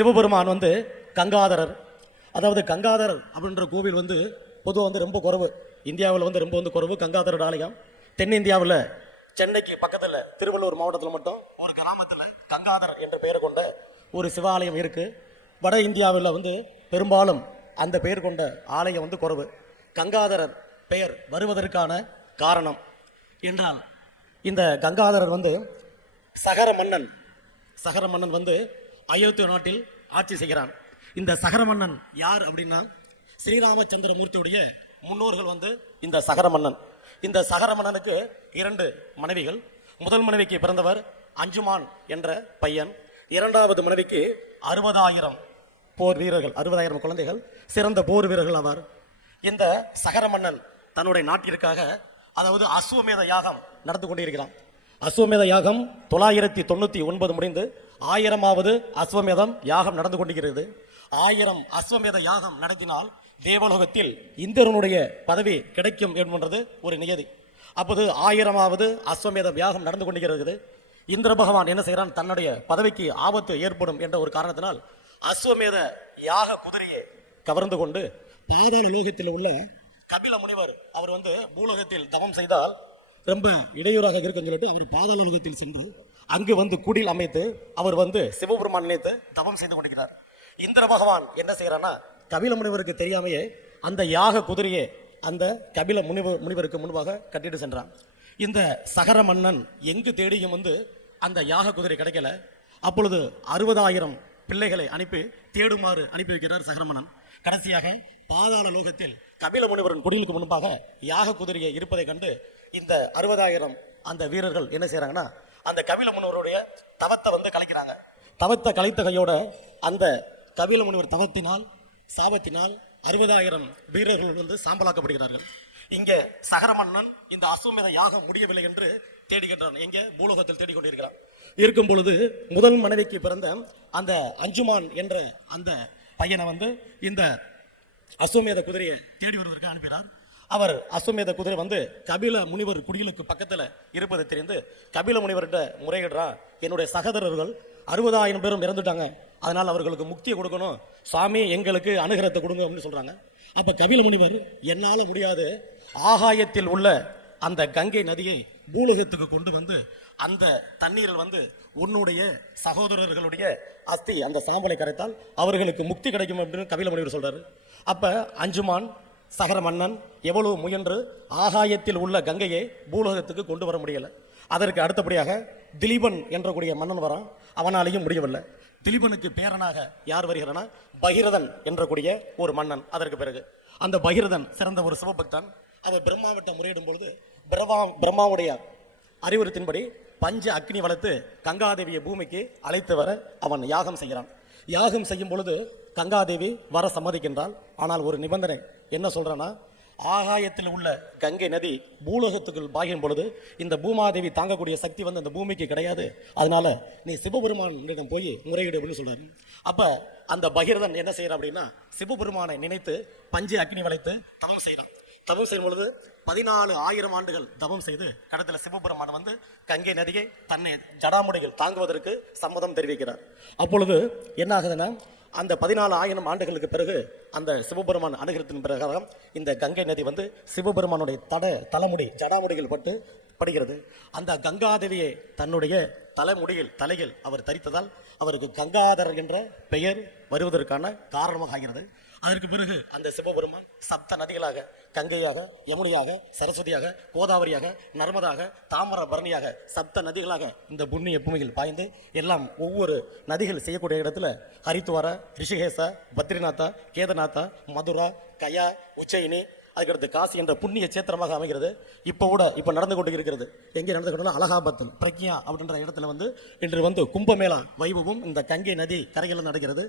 சிவபெருமான் வந்து கங்காதரர். அதாவது கங்காதரர் அப்படின்ற கோவில் வந்து பொதுவாக வந்து ரொம்ப குறவு. இந்தியாவில் வந்து ரொம்ப வந்து குறவு. கங்காதரர் ஆலயம். தென்னிந்தியாவில் சென்னைக்கு பக்கத்தில் திருவள்ளூர் மாவட்டத்தில் மட்டும் ஒரு கிராமத்தில் கங்காதர் என்ற பெயர் கொண்ட ஒரு சிவாலயம் இருக்குது வட இந்தியாவில் வந்து பெரும்பாலும் அந்த பெயர் கொண்ட ஆலயம் வந்து குறவு. கங்காதரர் பெயர் வருவதற்கான காரணம் என்றால் இந்த கங்காதரர் வந்து சகர மன்னன் சகர மன்னன் வந்து அயோத்திய நாட்டில் ஆட்சி செய்கிறான். இந்த சகர மன்னன் யார் அப்படின்னா ஸ்ரீராமச்சந்திரமூர்த்தியுடைய முன்னோர்கள் வந்து இந்த சகர மன்னன் இந்த சகர மன்னனுக்கு இரண்டு மனைவிகள். முதல் மனைவிக்கு பிறந்தவர் அஞ்சுமான் என்ற பையன். இரண்டாவது மனைவிக்கு அறுபதாயிரம் போர் வீரர்கள் அறுபதாயிரம் குழந்தைகள். சிறந்த போர் வீரர்கள் ஆவார். இந்த சகர மன்னன் தன்னுடைய நாட்டிற்காக அதாவது அஸ்வமேத யாகம் நடந்து கொண்டிருக்கிறான். அஸ்வமேத யாகம் தொள்ளாயிரத்தி தொண்ணூற்றி ஒன்பது முடிந்து ஆயிரமாவது அஸ்வமேதம் யாகம் நடந்து கொண்டிருக்கிறது. ஆயிரம் அஸ்வமேத யாகம் நடத்தினால் தேவலோகத்தில் இந்திரனுடைய பதவி கிடைக்கும் என்பது ஒரு நியதி. அப்போது ஆயிரமாவது அஸ்வமேத யாகம் நடந்து கொண்டிருக்கிறது. இந்திர பகவான் என்ன செய்கிறான்? தன்னுடைய பதவிக்கு ஆபத்து ஏற்படும் என்ற ஒரு காரணத்தினால் அஸ்வமேத யாக குதிரையை கவர்ந்து கொண்டு பாதாள லோகத்தில் உள்ள கபில முனிவர் அவர் வந்து பூலோகத்தில் தவம் செய்தால் ரொம்ப இடையூறாக இருக்குன்னு சொல்லிட்டு அவர் பாதாள லோகத்தில் சென்று அங்கு வந்து குடில் அமைத்து அவர் வந்து சிவபெருமான் நினைத்து தவம் செய்து கொண்டிருக்கிறார். இந்திர பகவான் என்ன செய்கிறான்னா கபில முனிவருக்கு தெரியாமையே அந்த யாக குதிரையை அந்த கபில முனிவர் முனிவருக்கு முன்பாக கட்டிட்டு சென்றான். இந்த சகர மன்னன் எங்கு தேடியும் வந்து அந்த யாக குதிரை கிடைக்கல. அப்பொழுது அறுபதாயிரம் பிள்ளைகளை அனுப்பி தேடுமாறு அனுப்பி வைக்கிறார் சகர மன்னன். கடைசியாக பாதாள லோகத்தில் கபில முனிவரின் குடிலுக்கு முன்பாக யாக குதிரையை இருப்பதை கண்டு இந்த அறுபதாயிரம் அந்த வீரர்கள் என்ன செய்கிறாங்கன்னா அந்த கபில முனிவருடைய தவத்தை வந்து கலைக்கிறாங்க. தவத்தை கலைத்த கையோட அந்த கபில முனிவர் தவத்தினால் சாபத்தினால் அறுபதாயிரம் வீரர்கள் வந்து சாம்பலாக்கப்படுகிறார்கள். இங்கே சகர மன்னன் இந்த அசுமித யாகம் முடியவில்லை என்று தேடுகின்றான். எங்கே பூலோகத்தில் தேடிக்கொண்டிருக்கிறான். இருக்கும் பொழுது முதல் மனைவிக்கு பிறந்த அந்த அஞ்சுமான் என்ற அந்த பையனை வந்து இந்த அசுமேத குதிரையை தேடி வருவதற்கு அனுப்பினார். அவர் அஸ்வமேத குதிரை வந்து கபில முனிவர் குடிலுக்கு பக்கத்தில் இருப்பது தெரிந்து கபில முனிவர்கிட்ட முறையிடுறா என்னுடைய சகோதரர்கள் அறுபதாயிரம் பேரும் இறந்துட்டாங்க. அதனால் அவர்களுக்கு முக்தியை கொடுக்கணும். சாமி எங்களுக்கு அனுகிரத்தை கொடுங்க. அப்படின்னு சொல்கிறாங்க அப்போ கபில முனிவர் என்னால் முடியாது. ஆகாயத்தில் உள்ள அந்த கங்கை நதியை பூலோகத்துக்கு கொண்டு வந்து அந்த தண்ணீரில் வந்து உன்னுடைய சகோதரர்களுடைய அஸ்தி அந்த சாம்பலை கரைத்தால் அவர்களுக்கு முக்தி கிடைக்கும் அப்படின்னு கபில முனிவர் சொல்றாரு. அப்போ அஞ்சுமான் சகர மன்னன் எவ்வளவு முயன்று ஆகாயத்தில் உள்ள கங்கையை பூலோகத்துக்கு கொண்டு வர முடியலை. அதற்கு அடுத்தபடியாக திலீபன் என்ற கூடிய மன்னன் வரான். அவனாலேயும் முடியவில்லை. திலீபனுக்கு பேரனாக யார் வருகிறானா? பகிரதன் என்றக்கூடிய ஒரு மன்னன் அதற்கு பிறகு. அந்த பகிரதன் சிறந்த ஒரு சிவபக்தன். அவர் பிரம்மாவிட்ட முறையிடும் பொழுது பிரம்மா பிரம்மாவுடைய அறிவுறுத்தின்படி பஞ்ச அக்னி வளர்த்து கங்காதேவியை பூமிக்கு அழைத்து வர அவன் யாகம் செய்கிறான். யாகம் செய்யும் பொழுது கங்காதேவி வர சம்மதிக்கின்றாள். ஆனால் ஒரு நிபந்தனை என்ன சொல்கிறேன்னா ஆகாயத்தில் உள்ள கங்கை நதி பூலோகத்துக்குள் பாயும் பொழுது இந்த பூமாதேவி தாங்கக்கூடிய சக்தி வந்து அந்த பூமிக்கு கிடையாது. அதனால நீ சிவபெருமானிடம் போய் முறையீடு அப்படின்னு சொல்றாரு. அப்ப அந்த பகிரதன் என்ன செய்யறான் அப்படின்னா சிவபெருமானை நினைத்து பஞ்சை அக்னி வளைத்து தவம் செய்யறான். தவம் செய்யும் பொழுது பதினாலு ஆயிரம் ஆண்டுகள் தவம் செய்து கடத்தில் சிவபெருமான் வந்து கங்கை நதியை தன்னை ஜடாமுடிகள் தாங்குவதற்கு சம்மதம் தெரிவிக்கிறார். அப்பொழுது என்ன ஆகுதுன்னா அந்த பதினாலு ஆயிரம் ஆண்டுகளுக்கு பிறகு அந்த சிவபெருமான் அனுகிரத்தின் பிரகாரம் இந்த கங்கை நதி வந்து சிவபெருமானுடைய தட தலைமுடி ஜடாமுடிகள் பட்டு படுகிறது. அந்த கங்காதேவியை தன்னுடைய தலைமுடியில் தலையில் அவர் தரித்ததால் அவருக்கு கங்காதரர் என்ற பெயர் வருவதற்கான காரணமாக ஆகிறது. அதற்கு பிறகு அந்த சிவபெருமான் சப்த நதிகளாக கங்கையாக யமுனியாக சரஸ்வதியாக கோதாவரியாக நர்மதாக தாமர பரணியாக சப்த நதிகளாக இந்த புண்ணிய பூமியில் பாய்ந்து எல்லாம் ஒவ்வொரு நதிகள் செய்யக்கூடிய இடத்துல ஹரித்வார ரிஷிகேச பத்ரிநாத்தா கேதநாத்தா மதுரா கயா உச்சயினி அதுக்கடுத்து காசி என்ற புண்ணிய சேத்திரமாக அமைகிறது. இப்போ கூட இப்போ நடந்து கொண்டு இருக்கிறது. எங்கே நடந்து கொண்டு அலகாபாத்தம் பிரக்யா அப்படின்ற இடத்துல வந்து இன்று வந்து கும்பமேளா வைபவம் இந்த கங்கை நதி கரையில் நடக்கிறது.